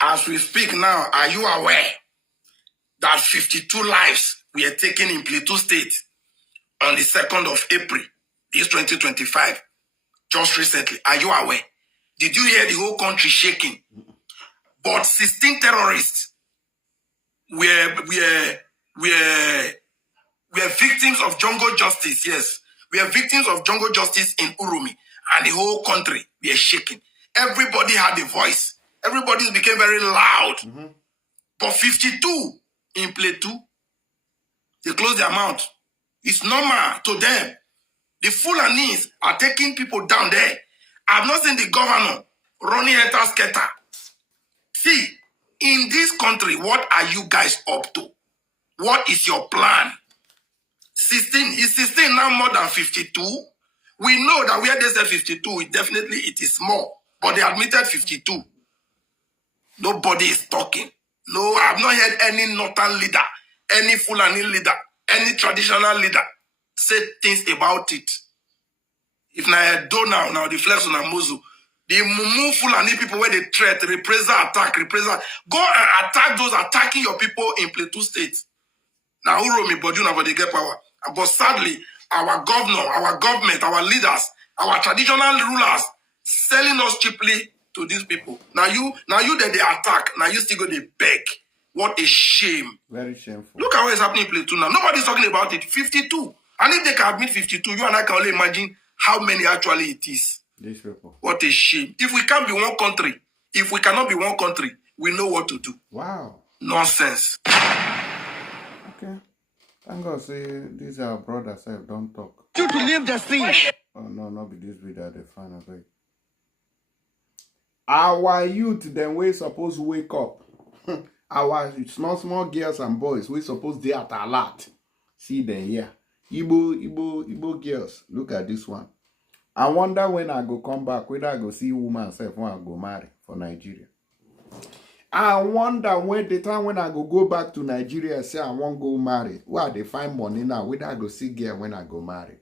As we speak now, are you aware that 52 lives were taken in Plateau State on the 2nd of April, this 2025, just recently? Are you aware? Did you hear the whole country shaking? But 16 terrorists were victims of jungle justice, yes. We are victims of jungle justice in Urumi, and the whole country, we are shaking. Everybody had a voice. Everybody became very loud. But 52 in Plateau, they closed their mouth. It's normal to them. The Fulanis are taking people down there. I've not seen the governor running heter-skelter. See, in this country, what are you guys up to? What is your plan? 16, is 16 now more than 52? We know that where they said 52, definitely it is more. But they admitted 52. Nobody is talking. No, I have not heard any northern leader, any Fulani leader, any traditional leader say things about it. If I do now the flex on Amozu, the Mumu Fulani people where they threat, reprisal attack, go and attack those attacking your people in Plateau State. Now who wrote me, but you know, they get power. But sadly, our governor, our government, our leaders, our traditional rulers selling us cheaply to these people. Now you that they attack, now you still go they beg. What a shame. Very shameful. Look at what is happening in Plateau now. Nobody's talking about it. 52. And if they can admit 52, you and I can only imagine how many actually it is. These people. What a shame. If we can't be one country, if we cannot be one country, we know what to do. Wow. Nonsense. Okay. Thank God say these are brothers don't talk. You to leave the scene. Oh no, not be this video they find of it. Our youth then we supposed to wake up. Our small girls and boys we supposed they at alert. See them here. Igbo girls. Look at this one. I wonder when I go come back, whether I go see woman self when I go marry for Nigeria. I wonder when the time when I go back to Nigeria, say I won't go marry. Where they find money now, whether I go see girl when I go marry.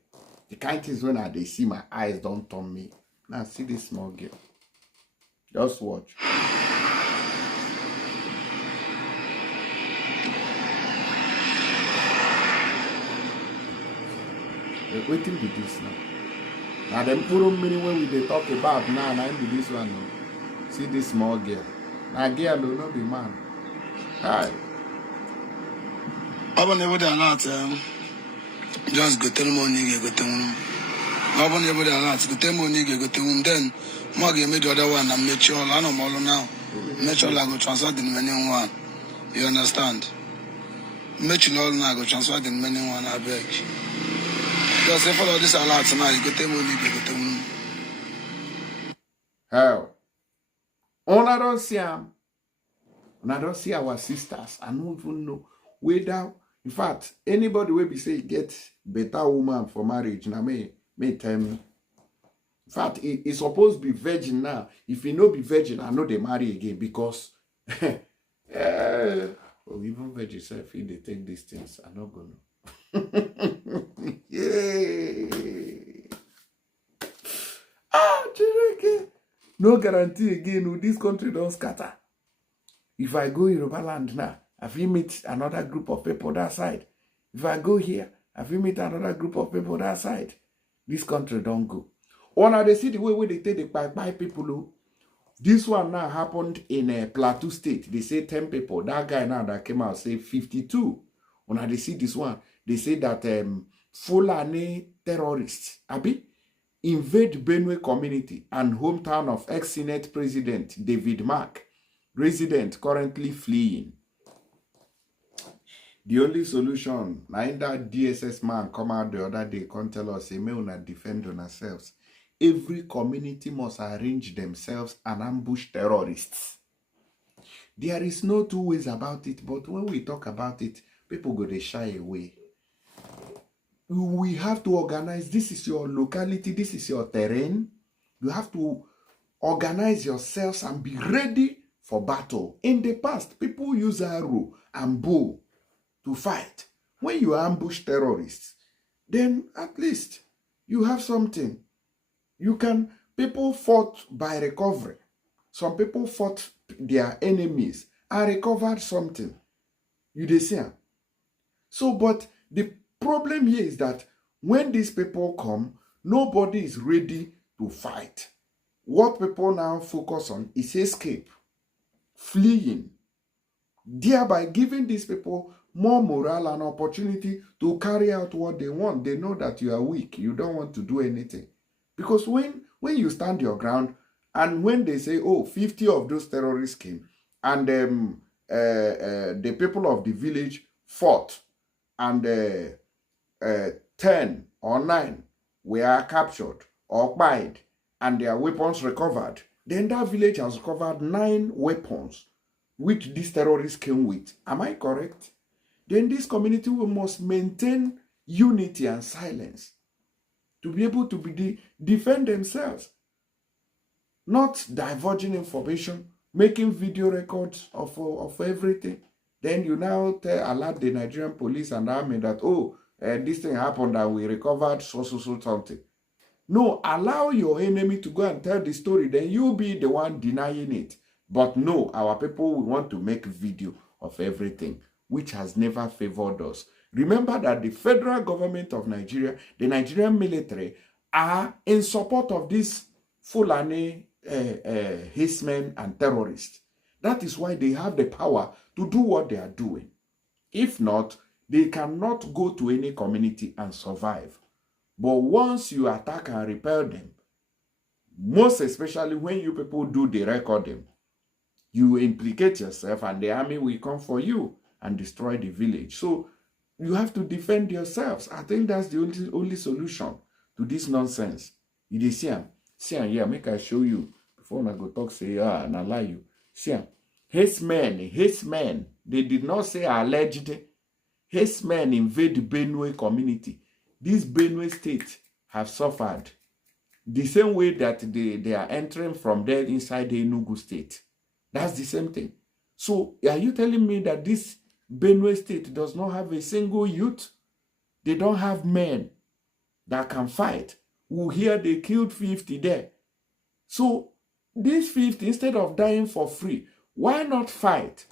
The kind things when they see my eyes don't turn me. Now see this small girl. Just watch. Waiting be this now. Now them put many when we talk about now, and I be this one. No. See this small girl. Now girl will not be man. Hi. I never done a lot. Just go tell money, go tell them. I never done a lot. Go tell money, go tell them. Then Maggie made the other one and make sure I know more now. Make sure I go transfer the many one. You understand? Make sure all now go transfer the many one. I beg. Just say follow this a lot tonight. Go tell money, go tell them. How? I don't see them. I don't see our sisters. I don't even know whether, in fact, anybody will be say get better woman for marriage. Now may tell me. In fact, it's supposed to be virgin now. If you no be virgin, I know they marry again because even virgin self, if they take these things, I'm not gonna. Yeah. No guarantee again. With this country don't scatter. If I go Yoruba land now, if you meet another group of people that side. If I go here, if you meet another group of people that side. This country don't go. Or now they see the way they take the Kpai people. This one now happened in Plateau State. They say 10 people. That guy now that came out say 52. Or now they see this one. They say that Fulani terrorists, Abi, invade Benue community and hometown of ex-Senate President David Mark, resident currently fleeing. The only solution, now that DSS man come out the other day, come tell us, say, may not defend on ourselves. Every community must arrange themselves and ambush terrorists. There is no two ways about it, but when we talk about it, people go to shy away. We have to organize. This is your locality. This is your terrain. You have to organize yourselves and be ready for battle. In the past, people use arrow and bow to fight. When you ambush terrorists, then at least you have something. You can, people fought by recovery. some people fought their enemies and recovered something. You dey see am? So, but the problem here is that when these people come, nobody is ready to fight. What people now focus on is escape, fleeing, thereby giving these people more morale and opportunity to carry out what they want. They know that you are weak. You don't want to do anything. Because when you stand your ground, and when they say, oh, 50 of those terrorists came, and the people of the village fought, and 10 or 9 were captured or Kpai, and their weapons recovered, then that village has recovered 9 weapons which these terrorists came with. Am I correct? Then this community must maintain unity and silence to be able to defend themselves, not divulging information, making video records of everything. Then you now alert the Nigerian police and army that, oh, this thing happened and we recovered so something. No, allow your enemy to go and tell the story, then you'll be the one denying it. But no, our people will want to make video of everything, which has never favored us. Remember that the federal government of Nigeria, the Nigerian military, are in support of these Fulani Herdsmen and terrorists. That is why they have the power to do what they are doing. If not, they cannot go to any community and survive. But once you attack and repel them, most especially when you people do the recording, you implicate yourself and the army will come for you and destroy the village. So you have to defend yourselves. I think that's the only solution to this nonsense. You see am? See am here, make I show you before I go talk say and I lie you. See am? Herdsmen, they did not say alleged. Herdsmen invade the Benue community. This Benue state have suffered the same way that they are entering from there inside the Enugu state. That's the same thing. So are you telling me that this Benue state does not have a single youth? They don't have men that can fight. We hear they killed 50 there. So these 50, instead of dying for free, why not fight?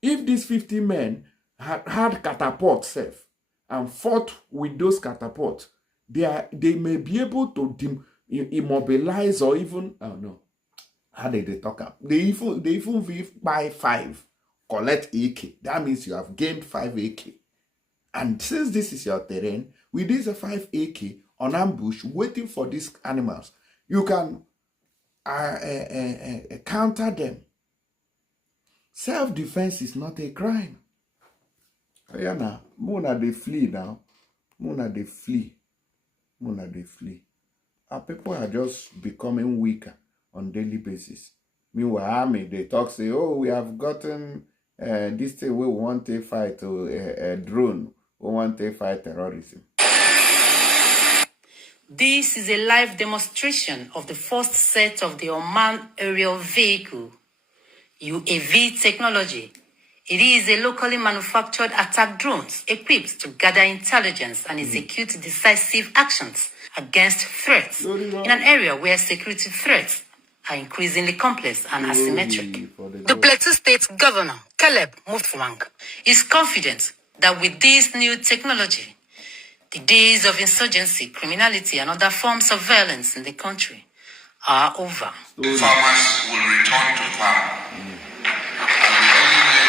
If these 50 men had catapults safe and fought with those catapults, they may be able to immobilize or even, oh no, how did they talk up? They even buy 5, collect AK. That means you have gained 5 AK. And since this is your terrain, with this 5 AK on ambush, waiting for these animals, you can counter them. Self-defense is not a crime. Yeah, now, Mona they flee now. Mona they flee. Our people are just becoming weaker on daily basis. Meanwhile, army, they talk, say, oh, we have gotten this thing, we want to fight a drone. We want to fight terrorism. This is a live demonstration of the first set of the unmanned aerial vehicle, UAV technology. It is a locally manufactured attack drones equipped to gather intelligence and execute decisive actions against threats in an area where security threats are increasingly complex and asymmetric. The Plateau State Governor, Caleb Mutfwang, is confident that with this new technology, the days of insurgency, criminality, and other forms of violence in the country are over. The farmers will return to farm. And the only way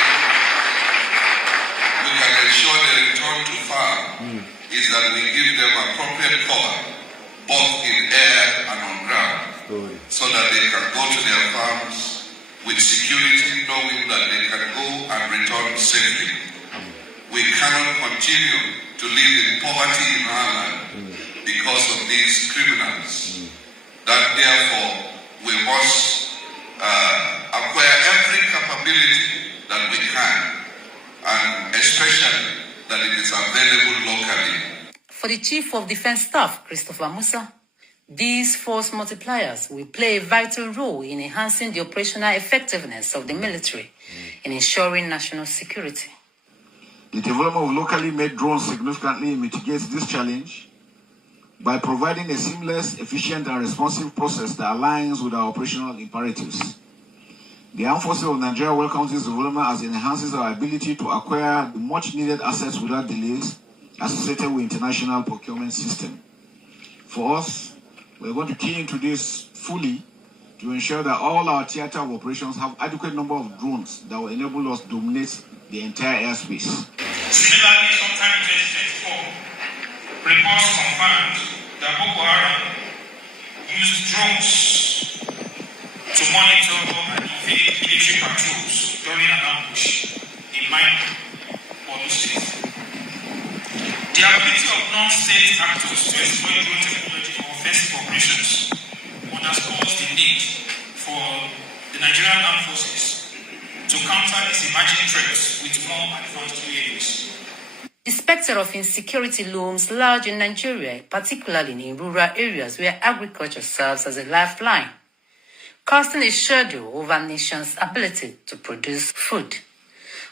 we can ensure they return to farm is that we give them appropriate cover, both in air and on ground, so that they can go to their farms with security, knowing that they can go and return safely. We cannot continue to live in poverty in our land because of these criminals. That therefore we must acquire every capability that we can, and especially that it is available locally. For the Chief of Defense Staff, Christopher Musa, these force multipliers will play a vital role in enhancing the operational effectiveness of the military in ensuring national security. The development of locally made drones significantly mitigates this challenge by providing a seamless, efficient, and responsive process that aligns with our operational imperatives. The Armed Forces of Nigeria welcomes this development as it enhances our ability to acquire the much-needed assets without delays associated with international procurement system. For us, we're going to key into this fully to ensure that all our theater of operations have adequate number of drones that will enable us to dominate the entire airspace. Similarly, sometime in 2024, reports confirmed that Boko Haram used drones to monitor and evade military patrols during an ambush in Mine, Borno State. The ability of non-state actors to exploit drone technology for offensive operations underscores the need for the Nigerian Armed Forces to counter these emerging threats with more advanced UAVs. The specter of insecurity looms large in Nigeria, particularly in rural areas where agriculture serves as a lifeline, casting a shadow over our nation's ability to produce food.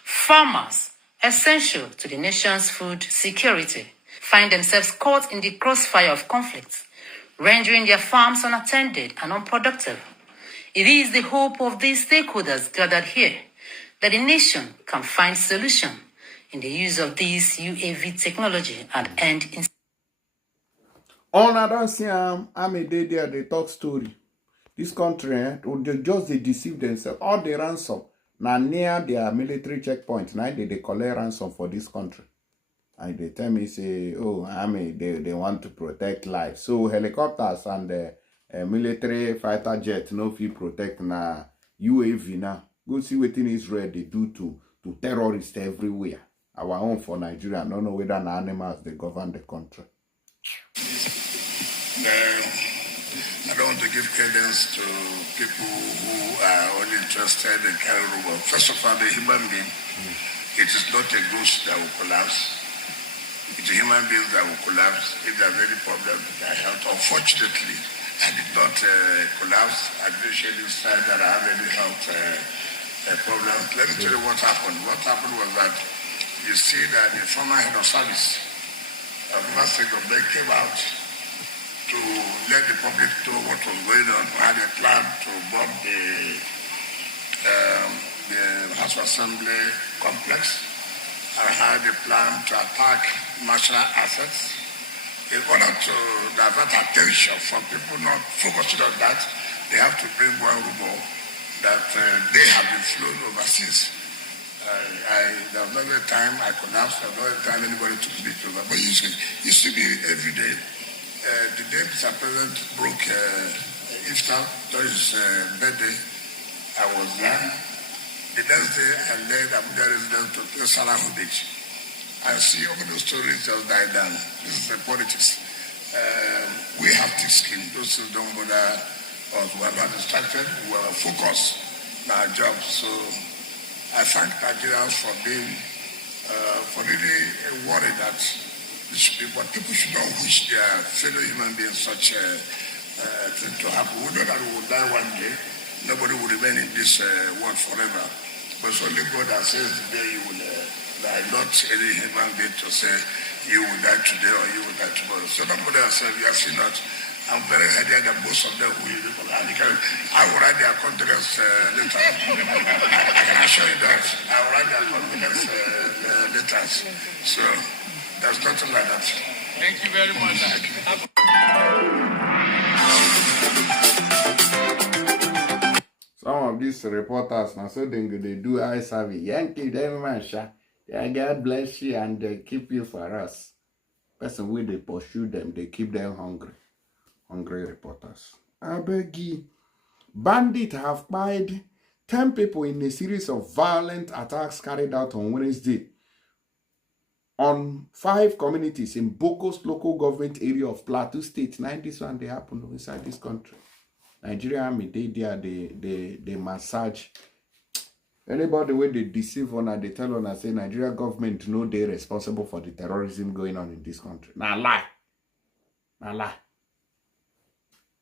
Farmers, essential to the nation's food security, find themselves caught in the crossfire of conflicts, rendering their farms unattended and unproductive. It is the hope of these stakeholders gathered here that the nation can find solution in the use of this UAV technology and end in. On I see I'm a day there, they talk story. This country, they deceive themselves. All the ransom, now near their military checkpoint, now they collect ransom for this country. And they tell me, say, oh, army, they want to protect life. So helicopters and military fighter jet no fit protect na UAV now. Go see what in Israel they do to terrorists everywhere. Our own for Nigeria. I don't know whether the animals they govern the country. I don't want to give credence to people who are only interested in carrying robot. First of all, the human being, it is not a ghost that will collapse. It's a human being that will collapse if there's any problem with their health. Unfortunately, I did not collapse. I didn't show you sign that I have any health problem. Let me tell you what happened. What happened was that you see that the former head of service of Masego came out to let the public know what was going on. We had a plan to bomb the House of Assembly complex. I had a plan to attack national assets. In order to divert attention from people not focusing on that, they have to bring one rumor that they have been flown overseas. There was not a time I collapsed, there was not a time anybody took me to that. But you see me every day. The day Mr. President broke Iftar during his birthday, I was there. The next day, I led Abuja residents to Salah Beach. I see all those stories just die down. This is the politics. We have thick skin. Those who don't bother us, we are not distracted. We are focused on our job. So I thank Nigerians for being, for really worried that but people should not wish their fellow human beings such a thing to happen. We know that we will die one day. Nobody will remain in this world forever. But it's only God that says the day you will die, not any human being to say you will die today or you will die tomorrow. So nobody has said, you have seen that. I'm very happy that most of them will. I will write their condolence letter. I can assure you that. I will write their condolence letters. So there's nothing like that. Thank you very much. Some of these reporters now so they do eye survey. Yankee them man sha. Yeah, God bless you and they keep you for us. Person way they pursue them, they keep them hungry. Hungry reporters. I beg you. Bandits have killed 10 people in a series of violent attacks carried out on Wednesday on 5 communities in Boko's local government area of Plateau State. Now this one they happen inside this country. Nigeria Army, they massage. Anybody where they deceive on they tell on say Nigeria government know they responsible for the terrorism going on in this country. Now lie. Now lie.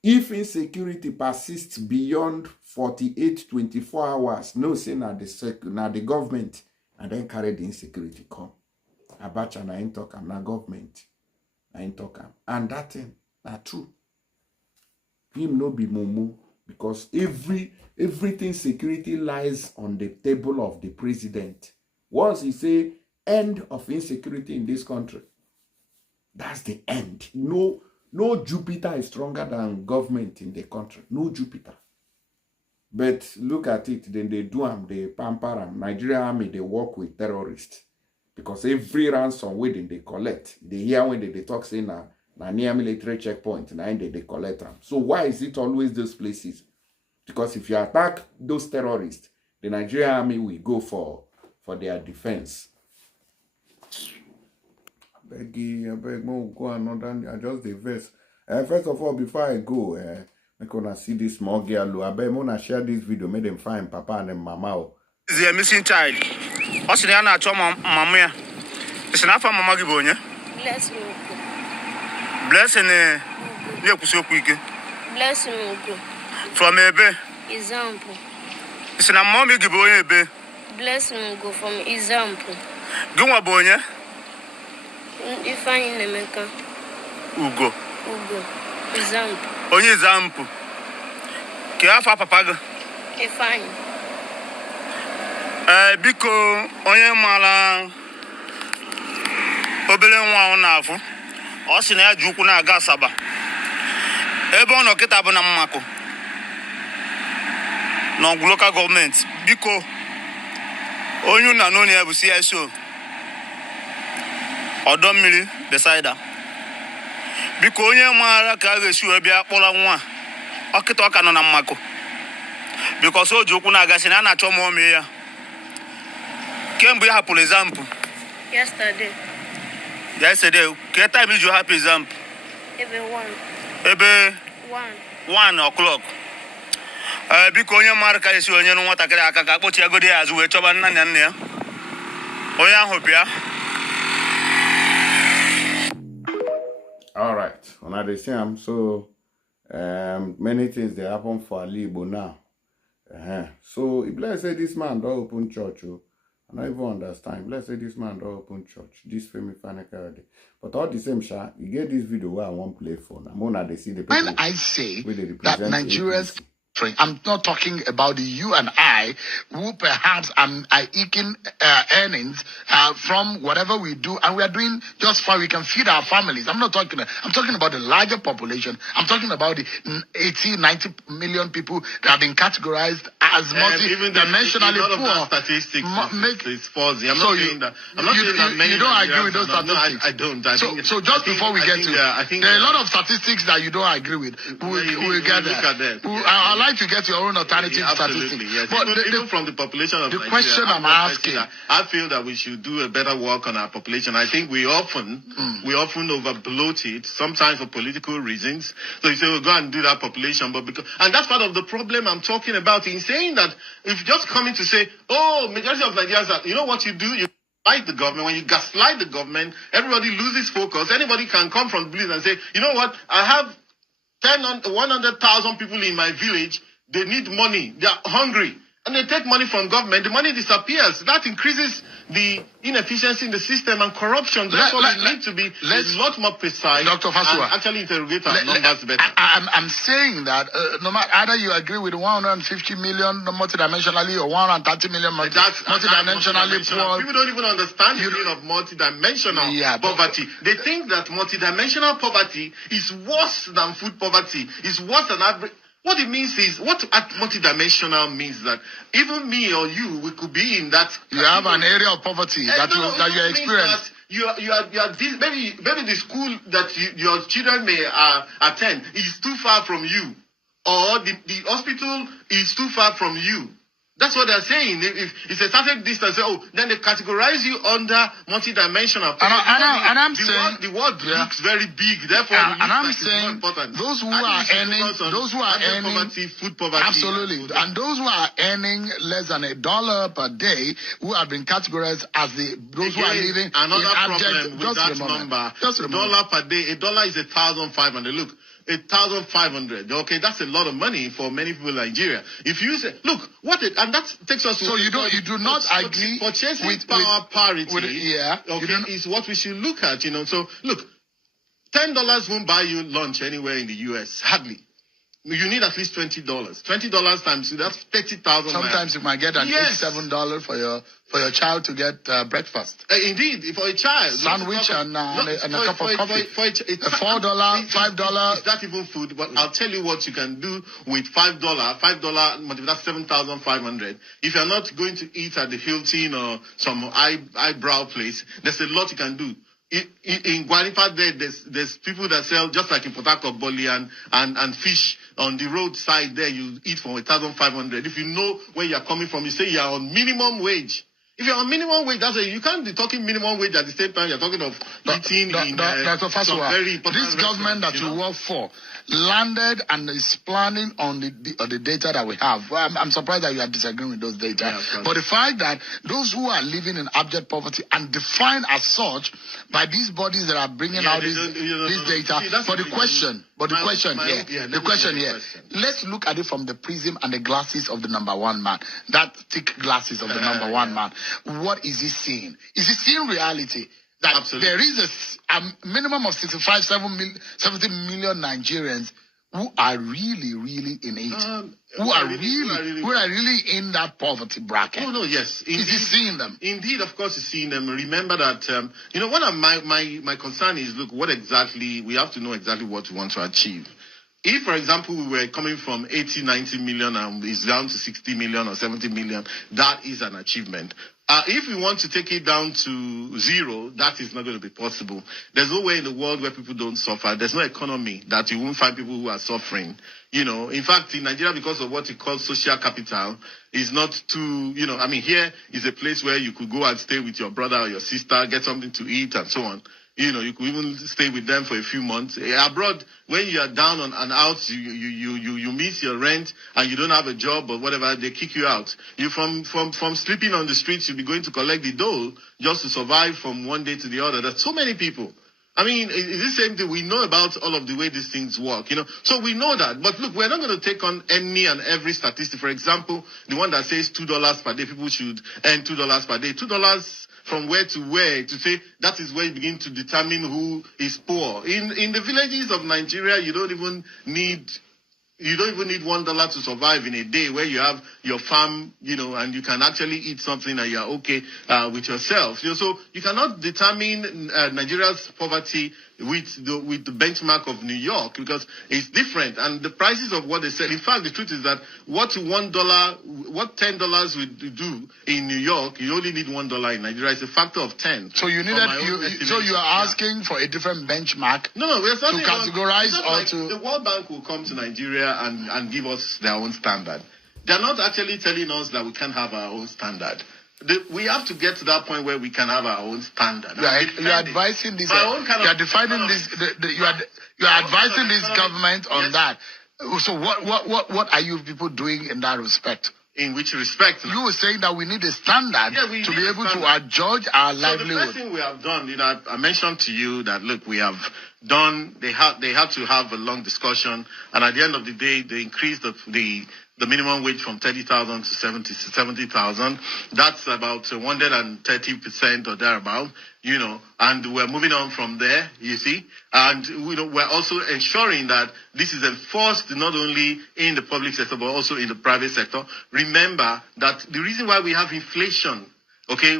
If insecurity persists beyond 24 hours, no say now the government and then carry the insecurity come. Abacha na him talk and na government. I ain't talk am. And that thing, not true. Him no be mumu because everything security lies on the table of the president. Once he say end of insecurity in this country, that's the end. No Jupiter is stronger than government in the country. No Jupiter. But look at it, then they do them, they pamper them. Nigeria army, they work with terrorists. Because every ransom within they collect. They hear when they talk say na near military checkpoint, and they collect them. So why is it always those places? Because if you attack those terrorists, the Nigerian army will go for their defense. I beg, go another. I just the verse. First of all, before I go, I'm gonna see this small girl. I beg, I'm gonna share this video. Make them find Papa and Mama. Is a missing child. What's the name of Mama? It's enough for Mama Gibonia. Bless me. Blessing, Bless me. From a bay. Example. It's a mommy Gibonia bay. Bless me go from example. Guma Bonia. If I in America. Ugo. Example. Only example. Kiafa Papaga. If I. Biko onye mala obele nwa ọnafu ọ sị na ya ji ukwu na-aga Asaba ebe ọ nọ kịta bụ na Mmako n'ọgwụ local gọọmenti. Biko onye na n'onye ya bụ CSO ọdọ mmiri Besaida. Biko onye maara ka a ga-esi wee bịa kpọrọ nwa ọkịta ọka nọ na Mmako biko so ji ukwu na-aga sị na a na-achọ ma ome ya. Kemgbe you for example? Yesterday. What time is your happy example? Ebe 1 o'clock. Biko onye mara ka esi onye nwatakịrị aka ka akpọchi agodi azụ wee chọba nna na nne ya. Onye ahụ bịa. All right. When I say I'm so many things they happen for Ali Igbo now. So if let's say this man don't open church, I don't even understand. Let's say this man don't open church. This family financial. But all the same, Sha, you get this video where I won't play for. I'm gonna they see the people. When I say that Nigerians, I'm not talking about you and I, who perhaps are eking earnings from whatever we do, and we are doing just fine. We can feed our families. I'm talking about the larger population. I'm talking about the 80, 90 million people that have been categorized as multi-dimensionally poor. Statistics is fuzzy. I'm not saying that. I'm not saying that many. You don't agree with those statistics? No, I don't. So just before we get to it, there are a lot of statistics that you don't agree with. We'll get there. I'd like to get your own alternative statistics. Yes. But even from the population of Nigeria, question I'm asking, I feel that we should do a better work on our population. I think we often overbloat it, sometimes for political reasons. So you say we'll go and do that population, and that's part of the problem I'm talking about in saying that if you're just coming to say, oh, majority of Nigerians, you know what you do? You gaslight the government. When you gaslight the government, everybody loses focus. Anybody can come from the village and say, you know what? I have 100,000 people in my village. They need money. They are hungry. And they take money from government. The money disappears. That increases the inefficiency in the system and corruption. That's why we need to be a lot more precise. Dr. Fasua, and actually interrogate our numbers better. I'm saying that no matter either you agree with 150 million multidimensionally or 130 million multidimensionally poor. People don't even understand the meaning of multidimensional poverty. They think that multidimensional poverty is worse than food poverty. It's worse than average. What it means is, what multidimensional means that even me or you, we could be in that. You have an area of poverty that you experience. You are this, maybe the school that your children may attend is too far from you, or the hospital is too far from you. That's what they're saying. If it's a certain distance, then they categorize you under multidimensional. And I'm saying the word looks very big. Therefore, I'm saying those who are earning poverty, food poverty, absolutely, and those who are earning less than $1 per day, who have been categorized as those who are living another in problem with that number. $1 per day. $1 is 1,500. Look. 1,500. Okay, that's a lot of money for many people in Nigeria. If you say, look, and that takes us to. So you do not agree purchasing power parity. Is what we should look at. So look, $10 won't buy you lunch anywhere in the US. Hardly. You need at least $20. $20 times two, that's 30,000. Sometimes you might get an $7 for your child to get breakfast. Indeed, for a child. Sandwich and a cup of coffee. For $4, $5. Is that even food? But I'll tell you what you can do with $5. $5, that's 7,500. If you're not going to eat at the Hilton or some eyebrow place, there's a lot you can do. In Guanipa, there's people that sell, just like in Port Harcourt, Boli and fish on the roadside there. You eat for 1,500. If you know where you're coming from, you say you're on minimum wage. If you're on minimum wage, you can't be talking minimum wage at the same time you're talking of eating in some very important this government that you work for landed and is planning on the data that we have. Well, I'm surprised that you are disagreeing with those data. Yeah, but the fact that those who are living in abject poverty and defined as such by these bodies that are bringing out this data. But the question here, let's look at it from the prism and the glasses of the number one man. That thick glasses of the number one man. What is he seeing? Is he seeing reality? That Absolutely. There is a minimum of 70 million Nigerians who are really, really in it. Who are really in that poverty bracket. Oh, no, yes. Indeed, is he seeing them? Indeed, of course, he's seeing them. Remember that, one of my concern is, look, we have to know exactly what we want to achieve. If, for example, we were coming from 80, 90 million and it's down to 60 million or 70 million, that is an achievement. If we want to take it down to zero, that is not going to be possible. There's no way in the world where people don't suffer. There's no economy that you won't find people who are suffering. In fact, in Nigeria, because of what we call social capital, is not too, here is a place where you could go and stay with your brother or your sister, get something to eat and so on. You could even stay with them for a few months. Abroad, when you are down and out, you miss your rent and you don't have a job or whatever, they kick you out. You from sleeping on the streets, you'll be going to collect the dole just to survive from one day to the other. There's so many people. I mean, it's the same thing. We know about all of the way these things work, So we know that. But look, we're not going to take on any and every statistic. For example, the one that says $2 per day, people should earn $2 per day. $2 from where to where, to say that is where you begin to determine who is poor. In the villages of Nigeria, you don't even need $1 to survive in a day, where you have your farm, and you can actually eat something and you're okay with yourself. So you cannot determine Nigeria's poverty with the benchmark of New York, because it's different, and the prices of what they sell. In fact, the truth is that what $10 would do in New York, you only need $1 in Nigeria. It's a factor of 10. So you are asking for a different benchmark. No, we're to categorize or to. The World Bank will come to Nigeria and give us their own standard. They're not actually telling us that we can't have our own standard. We have to get to that point where we can have our own standard. You are advising this. You are defining this. You are advising this government on that. So what are you people doing in that respect? In which respect? You were saying that we need a standard to be able to adjudge our livelihood. The first thing we have done, I mentioned to you that, look, we have done. They had to have a long discussion, and at the end of the day, they increased the minimum wage from 30,000 to 70,000. That's about 130% or thereabout, and we're moving on from there, you see. And, we're also ensuring that this is enforced not only in the public sector, but also in the private sector. Remember that the reason why we have inflation,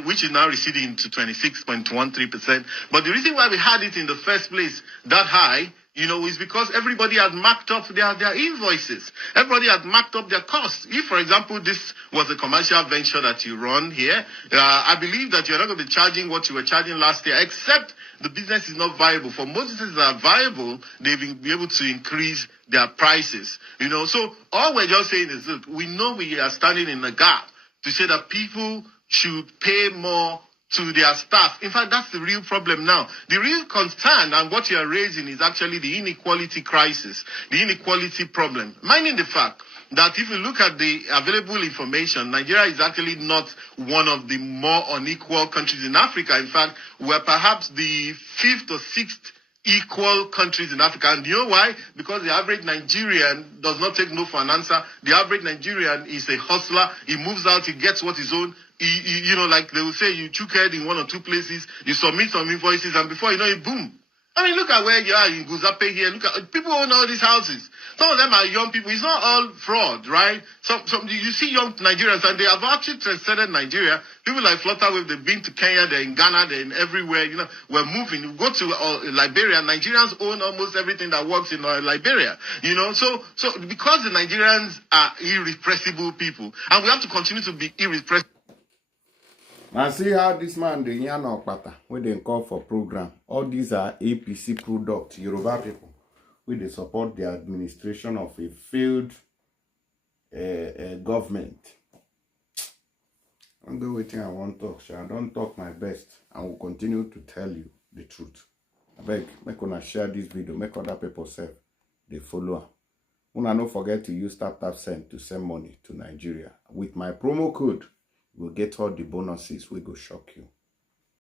which is now receding to 26.13%, but the reason why we had it in the first place that high, is because everybody had marked up their invoices. Everybody had marked up their costs. If, for example, this was a commercial venture that you run here, I believe that you're not going to be charging what you were charging last year, except the business is not viable. For most businesses that are viable, they will be able to increase their prices. So all we're just saying is, look, we know we are standing in the gap to say that people should pay more to their staff. In fact, that's the real problem now. The real concern and what you are raising is actually the inequality crisis, the inequality problem. Minding the fact that if you look at the available information, Nigeria is actually not one of the more unequal countries in Africa. In fact, we're perhaps the 5th or 6th equal countries in Africa. And you know why? Because the average Nigerian does not take no for an answer. The average Nigerian is a hustler. He moves out, he gets what his own. Like they will say, you chook head in one or two places, you submit some invoices, and before you know it, boom. I mean, look at where you are in Guzape here. Look at people own all these houses. Some of them are young people. It's not all fraud, right? Some you see young Nigerians, and they have actually transcended Nigeria. People like Flutterwave, they've been to Kenya, they're in Ghana, they're in everywhere. You know, we're moving. You go to Liberia. Nigerians own almost everything that works in Liberia. You know, so because the Nigerians are irrepressible people, and we have to continue to be irrepressible. Now see how this man, the Nyano Okpata, when they call for program, all these are APC products, Yoruba people, where they support the administration of a failed government. I'm going waiting, I won't talk, so I don't talk my best, and will continue to tell you the truth. I beg, make una share this video, make other people say they follow. Una don't forget to use tap send to send money to Nigeria. With my promo code, you will get all the bonuses. We go shock you.